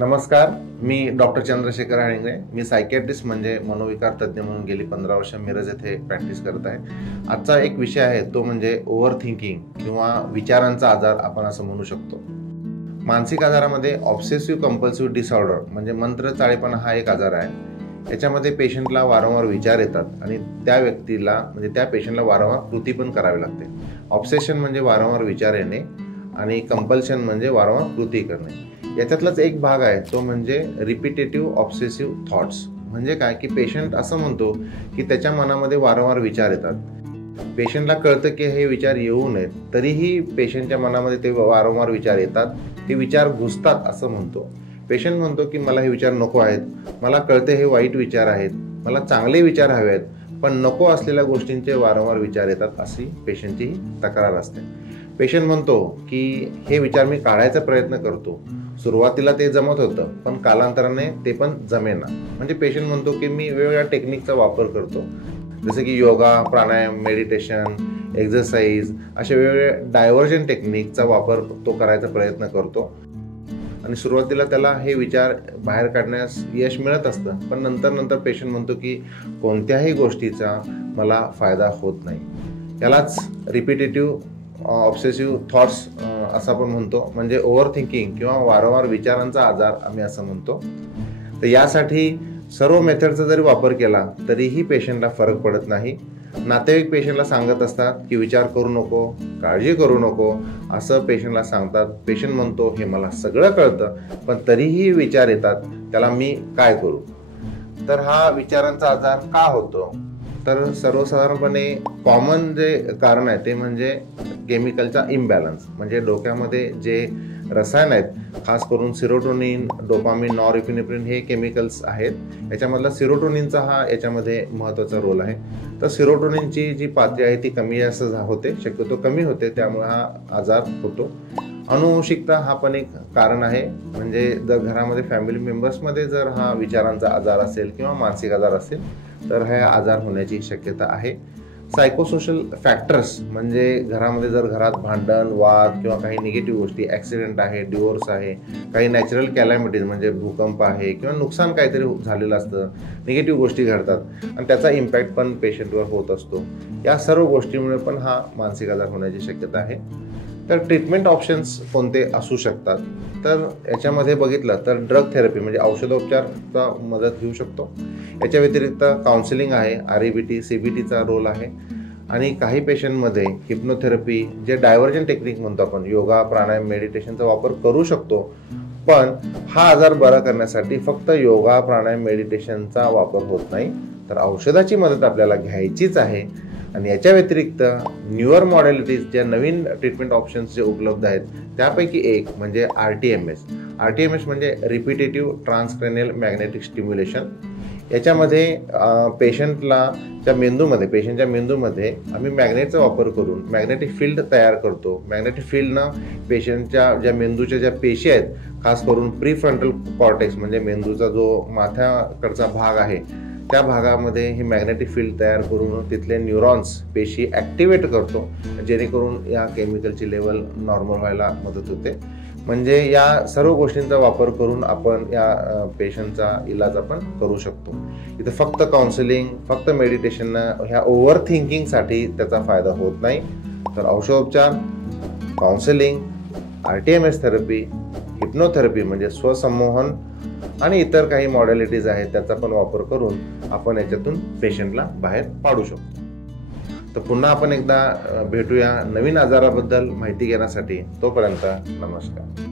नमस्कार, मी डॉक्टर चंद्रशेखर हाळिंगरे. मी सायकियाट्रिस्ट म्हणजे मनोविकार तज्ज्ञ म्हणून गेली 15 वर्ष मिरज येथे प्रॅक्टिस करत आहे. आजचा एक विषय आहे तो म्हणजे ओव्हर थिंकिंग किंवा विचारांचा आजार आपण असं म्हणू शकतो. मानसिक आजारामध्ये ऑब्सेसिव्ह कंपल्सिव्ह डिसऑर्डर म्हणजे मंत्रचाळेपणा हा एक आजार आहे. याच्यामध्ये पेशंटला वारंवार विचार येतात आणि त्या व्यक्तीला म्हणजे त्या पेशंटला वारंवार कृती पण करावी लागते. ऑब्सेशन म्हणजे वारंवार विचार येणे आणि कंपल्शन म्हणजे वारंवार कृती करणे. याच्यातलाच एक भाग आहे तो म्हणजे रिपिटेटिव्ह ऑब्सेसिव्ह थॉट्स. म्हणजे काय की पेशंट असं म्हणतो की त्याच्या मनामध्ये वारंवार विचार येतात. पेशंटला कळतं की हे विचार येऊ नयेत, तरीही पेशंटच्या मनामध्ये ते वारंवार विचार येतात, ते विचार घुसतात असं म्हणतो. पेशंट म्हणतो की मला हे विचार नको आहेत, मला कळते हे वाईट विचार आहेत, मला चांगले विचार हवे आहेत, पण नको असलेल्या गोष्टींचे वारंवार विचार येतात अशी पेशंटची तक्रार असते. पेशंट म्हणतो की हे विचार मी काढायचा प्रयत्न करतो, सुरुवातीला ते जमत होतं पण कालांतराने ते पण जमेना. म्हणजे पेशंट म्हणतो की मी वेगवेगळ्या टेक्निकचा वापर करतो, जसं की योगा, प्राणायाम, मेडिटेशन, एक्झरसाइज असे वेगवेगळे डायव्हर्जन टेक्निकचा वापर तो करायचा प्रयत्न करतो आणि सुरुवातीला त्याला हे विचार बाहेर काढण्यास यश मिळत असतं, पण नंतर पेशंट म्हणतो की कोणत्याही गोष्टीचा मला फायदा होत नाही. यालाच रिपिटेटिव्ह ऑब्सेसिव्ह थॉट्स असं आपण म्हणतो, म्हणजे ओव्हर थिंकिंग किंवा वारंवार विचारांचा आजार आम्ही असं म्हणतो. तर यासाठी सर्व मेथडचा जरी वापर केला तरीही पेशंटला फरक पडत नाही. नातेवाईक पेशंटला सांगत असतात की विचार करू नको, काळजी करू नको असं पेशंटला सांगतात. पेशंट म्हणतो हे मला सगळं कळतं पण तरीही विचार येतात, त्याला मी काय करू? तर हा विचारांचा आजार का होतो? तर सर्वसाधारणपणे कॉमन जे कारण आहे ते म्हणजे केमिकलचा इम्बॅलन्स. म्हणजे डोक्यामध्ये जे रसायन आहेत, खास करून सिरोटोनिन, डोपामिन, नॉरएपिनेफ्रिन हे केमिकल्स आहेत. याच्यामधला सिरोटोनिनचा हा याच्यामध्ये महत्त्वाचा रोल आहे. तर सिरोटोनिनची जी पातळी आहे ती कमी जास्त होते, शक्यतो कमी होते, त्यामुळे हा आजार होतो. अनुवंशिकता हा पण एक कारण आहे. म्हणजे जर घरामध्ये फॅमिली मेंबर्समध्ये जर हा विचारांचा आजार असेल किंवा मानसिक आजार असेल तर हा आजार होण्याची शक्यता आहे. सायकोसोशल फॅक्टर्स म्हणजे घरामध्ये जर घरात भांडण, वाद किंवा काही निगेटिव्ह गोष्टी, ॲक्सिडेंट आहे, डिवोर्स आहे, काही नॅचरल कॅलॅमिटीज म्हणजे भूकंप आहे किंवा नुकसान काहीतरी झालेलं असतं, निगेटिव्ह गोष्टी घडतात आणि त्याचा इम्पॅक्ट पण पेशंटवर होत असतो. या सर्व गोष्टींमुळे पण हा मानसिक आजार होण्याची शक्यता आहे. तर ट्रीटमेंट ऑप्शन्स कोणते असू शकतात? तर याच्यामध्ये बघितलं तर ड्रग थेरपी म्हणजे औषधोपचारचा मदत घेऊ शकतो. याच्या व्यतिरिक्त काउन्सिलिंग आहे, REBT, CBTचा रोल आहे आणि काही पेशंटमध्ये हिप्नोथेरपी जे डायव्हर्जन टेक्निक म्हणतो आपण, योगा, प्राणायाम, मेडिटेशनचा वापर करू शकतो. पण हा आजार बरा करण्यासाठी फक्त योगा, प्राणायाम, मेडिटेशनचा वापर होत नाही, तर औषधाची मदत आपल्याला घ्यायचीच आहे. आणि याच्या व्यतिरिक्त न्यूअर मॉडॅलिटीज ज्या नवीन ट्रीटमेंट ऑप्शन्स जे उपलब्ध आहेत त्यापैकी एक म्हणजे RTMS म्हणजे रिपिटेटिव्ह ट्रान्सक्रॅनियल मॅग्नेटिक स्टिम्युलेशन. याच्यामध्ये पेशंटच्या मेंदूमध्ये आम्ही मॅग्नेटचा वापर करून मॅग्नेटिक फील्ड तयार करतो. मॅग्नेटिक फील्डनं पेशंटच्या ज्या मेंदूच्या ज्या पेशी आहेत, खास करून प्रीफ्रंटल कॉर्टेक्स म्हणजे मेंदूचा जो माथ्याकडचा भाग आहे त्या भागामध्ये ही मॅग्नेटिक फील्ड तयार करून तिथले न्यूरॉन्स पेशी ॲक्टिवेट करतो, जेणेकरून या केमिकलची लेवल नॉर्मल व्हायला मदत होते. म्हणजे या सर्व गोष्टींचा वापर करून आपण या पेशंटचा इलाज आपण करू शकतो. इथं फक्त काउन्सिलिंग, फक्त मेडिटेशननं ह्या ओव्हर थिंकिंगसाठी त्याचा फायदा होत नाही. तर औषधोपचार, काउन्सिलिंग, RTMS थेरपी, हिप्नोथेरपी म्हणजे स्वसंमोहन आणि इतर काही मॉडॅलिटीज आहेत त्याचा पण वापर करून आपण याच्यातून पेशंटला बाहेर पाडू शकतो. तर पुन्हा आपण एकदा भेटूया नवीन आजाराबद्दल माहिती घेण्यासाठी. तोपर्यंत नमस्कार.